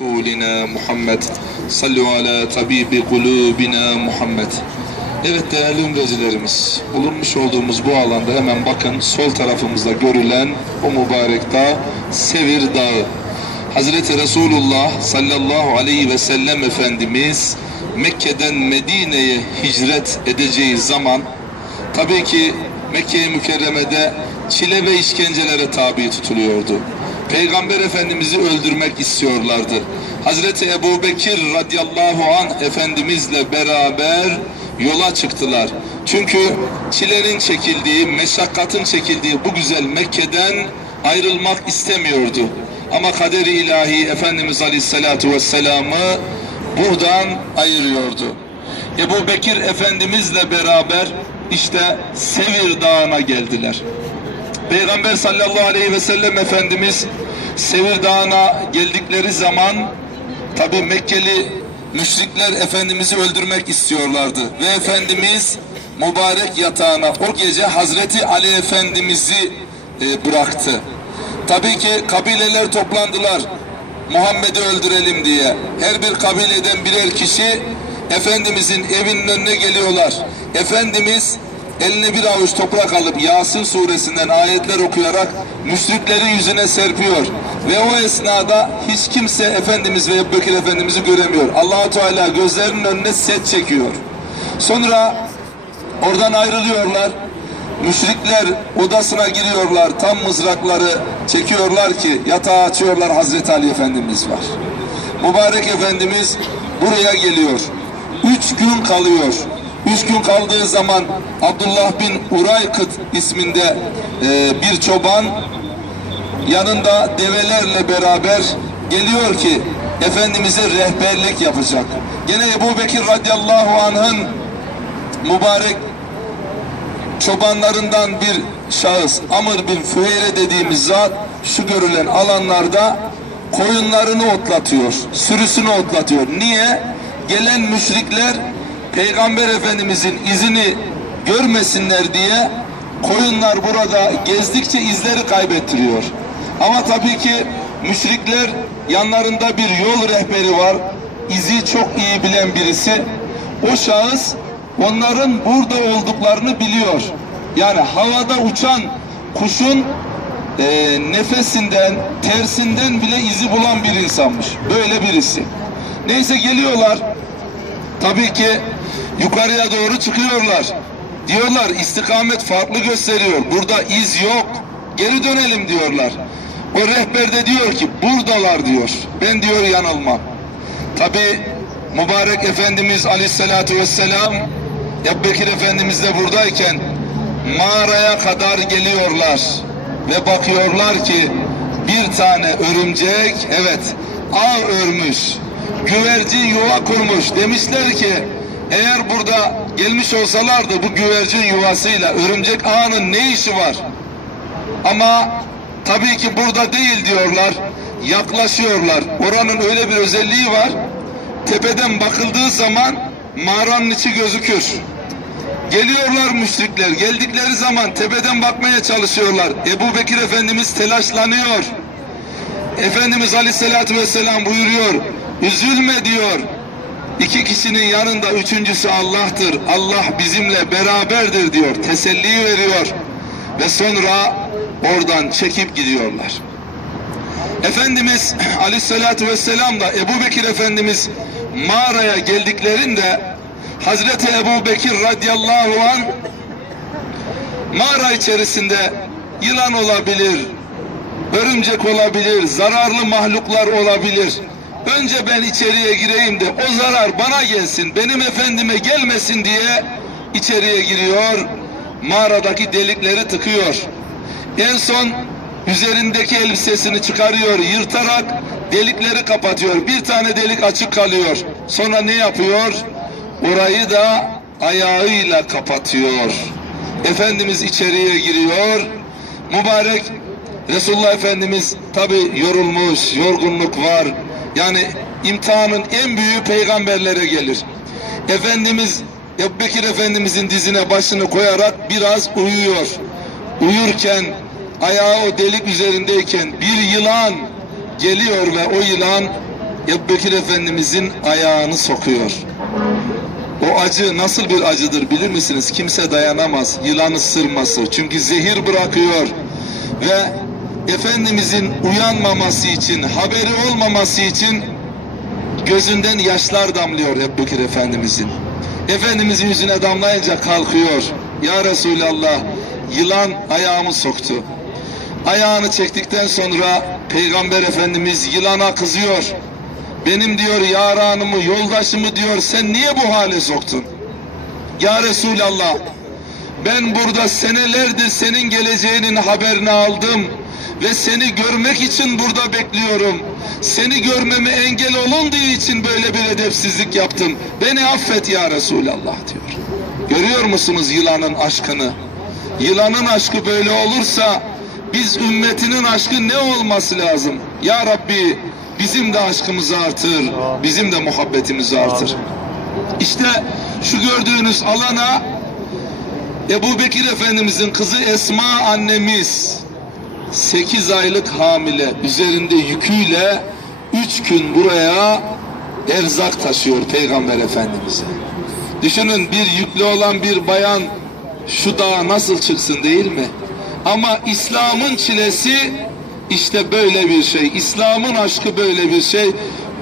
Resulina Muhammed. Sallu ala tabibi kulubina Muhammed. Evet değerli ümrecilerimiz bulunmuş olduğumuz bu alanda hemen bakın sol tarafımızda görülen o mübarek dağ Sevir Dağı. Hazreti Resulullah sallallahu aleyhi ve sellem Efendimiz Mekke'den Medine'ye hicret edeceği zaman tabii ki Mekke-i Mükerreme'de çile ve işkencelere tabi tutuluyordu. Peygamber Efendimiz'i öldürmek istiyorlardı. Hazreti Ebu Bekir radıyallahu an Efendimizle beraber yola çıktılar. Çünkü çilerin çekildiği, meşakkatın çekildiği bu güzel Mekke'den ayrılmak istemiyordu. Ama kaderi ilahi Efendimiz Aleyhisselatü Vesselam'ı buradan ayırıyordu. Ebu Bekir Efendimizle beraber işte Sevir Dağı'na geldiler. Peygamber sallallahu aleyhi ve sellem Efendimiz Sevir Dağı'na geldikleri zaman tabi Mekkeli müşrikler Efendimiz'i öldürmek istiyorlardı. Ve Efendimiz mübarek yatağına o gece Hazreti Ali Efendimiz'i e, bıraktı. Tabii ki kabileler toplandılar. Muhammed'i öldürelim diye. Her bir kabileden birer kişi Efendimizin evinin önüne geliyorlar. Efendimiz eline bir avuç toprak alıp Yasin suresinden ayetler okuyarak müşriklerin yüzüne serpiyor. Ve o esnada hiç kimse Efendimiz ve Ebu Bekir Efendimiz'i göremiyor. allah Teala gözlerinin önüne set çekiyor. Sonra oradan ayrılıyorlar. Müşrikler odasına giriyorlar. Tam mızrakları çekiyorlar ki yatağı açıyorlar Hazreti Ali Efendimiz var. Mübarek Efendimiz buraya geliyor. Üç gün kalıyor. Üç gün kaldığı zaman Abdullah bin Uraykıt isminde e, bir çoban yanında develerle beraber geliyor ki Efendimiz'e rehberlik yapacak. Gene Ebu Bekir radıyallahu anh'ın mübarek çobanlarından bir şahıs Amr bin Füheyre dediğimiz zat şu görülen alanlarda koyunlarını otlatıyor, sürüsünü otlatıyor. Niye? Gelen müşrikler Peygamber Efendimizin izini görmesinler diye koyunlar burada gezdikçe izleri kaybettiriyor. Ama tabii ki müşrikler yanlarında bir yol rehberi var. İzi çok iyi bilen birisi. O şahıs onların burada olduklarını biliyor. Yani havada uçan kuşun e, nefesinden, tersinden bile izi bulan bir insanmış. Böyle birisi. Neyse geliyorlar. Tabii ki yukarıya doğru çıkıyorlar. Diyorlar istikamet farklı gösteriyor. Burada iz yok. Geri dönelim diyorlar. O rehber de diyor ki buradalar diyor. Ben diyor yanılmam. Tabii mübarek Efendimiz Aleyhisselatü Vesselam Ebu Bekir Efendimiz de buradayken mağaraya kadar geliyorlar ve bakıyorlar ki bir tane örümcek evet ağ örmüş güvercin yuva kurmuş demişler ki eğer burada gelmiş olsalardı bu güvercin yuvasıyla örümcek ağının ne işi var ama tabii ki burada değil diyorlar yaklaşıyorlar oranın öyle bir özelliği var tepeden bakıldığı zaman mağaranın içi gözükür Geliyorlar müşrikler. Geldikleri zaman tepeden bakmaya çalışıyorlar. Ebu Bekir Efendimiz telaşlanıyor. Efendimiz Aleyhisselatü Vesselam buyuruyor. Üzülme diyor. İki kişinin yanında üçüncüsü Allah'tır. Allah bizimle beraberdir diyor. Teselli veriyor. Ve sonra oradan çekip gidiyorlar. Efendimiz Aleyhisselatü Vesselam da Ebu Bekir Efendimiz mağaraya geldiklerinde Hazreti Ebu Bekir radıyallahu an mağara içerisinde yılan olabilir, örümcek olabilir, zararlı mahluklar olabilir. Önce ben içeriye gireyim de o zarar bana gelsin, benim efendime gelmesin diye içeriye giriyor. Mağaradaki delikleri tıkıyor. En son üzerindeki elbisesini çıkarıyor, yırtarak delikleri kapatıyor. Bir tane delik açık kalıyor. Sonra ne yapıyor? Orayı da ayağıyla kapatıyor. Efendimiz içeriye giriyor. Mübarek Resulullah Efendimiz tabi yorulmuş, yorgunluk var. Yani imtihanın en büyüğü peygamberlere gelir. Efendimiz Ebu Bekir Efendimizin dizine başını koyarak biraz uyuyor. Uyurken ayağı o delik üzerindeyken bir yılan geliyor ve o yılan Ebu Bekir Efendimizin ayağını sokuyor. O acı nasıl bir acıdır bilir misiniz? Kimse dayanamaz. Yılan ısırması. Çünkü zehir bırakıyor. Ve Efendimizin uyanmaması için, haberi olmaması için gözünden yaşlar damlıyor Ebu Bekir Efendimizin. Efendimizin yüzüne damlayınca kalkıyor. Ya Resulallah yılan ayağımı soktu. Ayağını çektikten sonra Peygamber Efendimiz yılana kızıyor. Benim diyor yaranımı, yoldaşımı diyor sen niye bu hale soktun? Ya Resulallah ben burada senelerdir senin geleceğinin haberini aldım ve seni görmek için burada bekliyorum. Seni görmeme engel olunduğu için böyle bir edepsizlik yaptım. Beni affet ya Resulallah diyor. Görüyor musunuz yılanın aşkını? Yılanın aşkı böyle olursa biz ümmetinin aşkı ne olması lazım? Ya Rabbi bizim de aşkımızı artır, bizim de muhabbetimizi artır. İşte şu gördüğünüz alana Ebu Bekir Efendimizin kızı Esma annemiz 8 aylık hamile üzerinde yüküyle 3 gün buraya erzak taşıyor Peygamber Efendimiz'e. Düşünün bir yüklü olan bir bayan şu dağa nasıl çıksın değil mi? Ama İslam'ın çilesi işte böyle bir şey. İslam'ın aşkı böyle bir şey.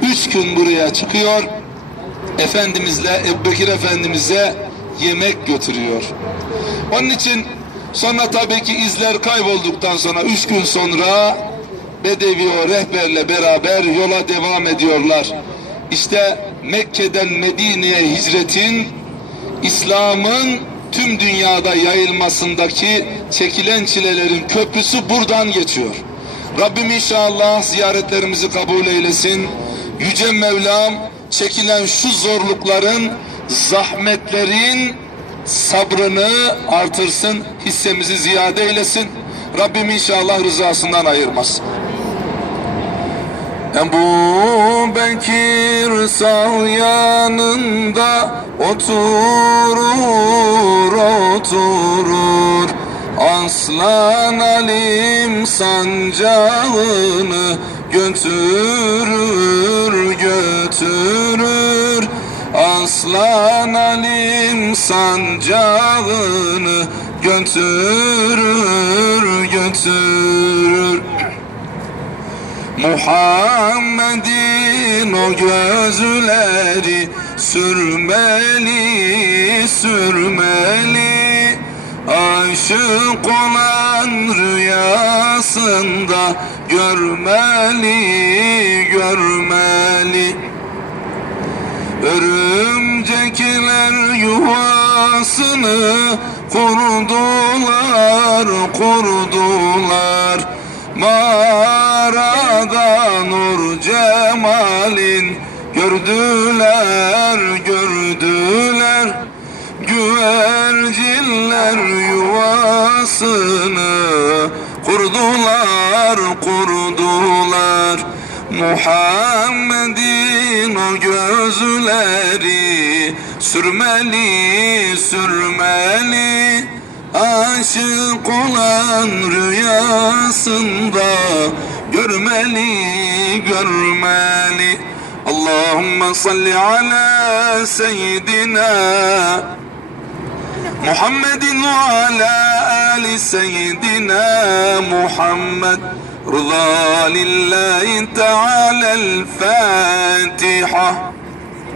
Üç gün buraya çıkıyor. Efendimizle Ebu Bekir Efendimiz'e yemek götürüyor. Onun için sonra tabii ki izler kaybolduktan sonra üç gün sonra Bedevi o rehberle beraber yola devam ediyorlar. İşte Mekke'den Medine'ye hicretin İslam'ın tüm dünyada yayılmasındaki çekilen çilelerin köprüsü buradan geçiyor. Rabbim inşallah ziyaretlerimizi kabul eylesin. Yüce Mevlam çekilen şu zorlukların, zahmetlerin sabrını artırsın, hissemizi ziyade eylesin. Rabbim inşallah rızasından ayırmasın. Ebu Bekir sağ yanında oturur oturur Aslan Alim sancağını götürür götürür Aslan Alim sancağını götürür götürür. Muhammed'in o gözleri sürmeli sürmeli. Aşık olan rüyasında görmeli görmeli. Örümcekler yuvasını kurdular kurdular. Mağarada nur cemalin gördüler gördüler. Güvercinler yuvasını kurdular kurdular Muhammed'in o gözleri sürmeli sürmeli. Aşık olan rüyasında görmeli görmeli. Allahümme salli ala seyyidina Muhammedin ve ala ali seyyidina Muhammed رضا لله تعالى الفاتحة.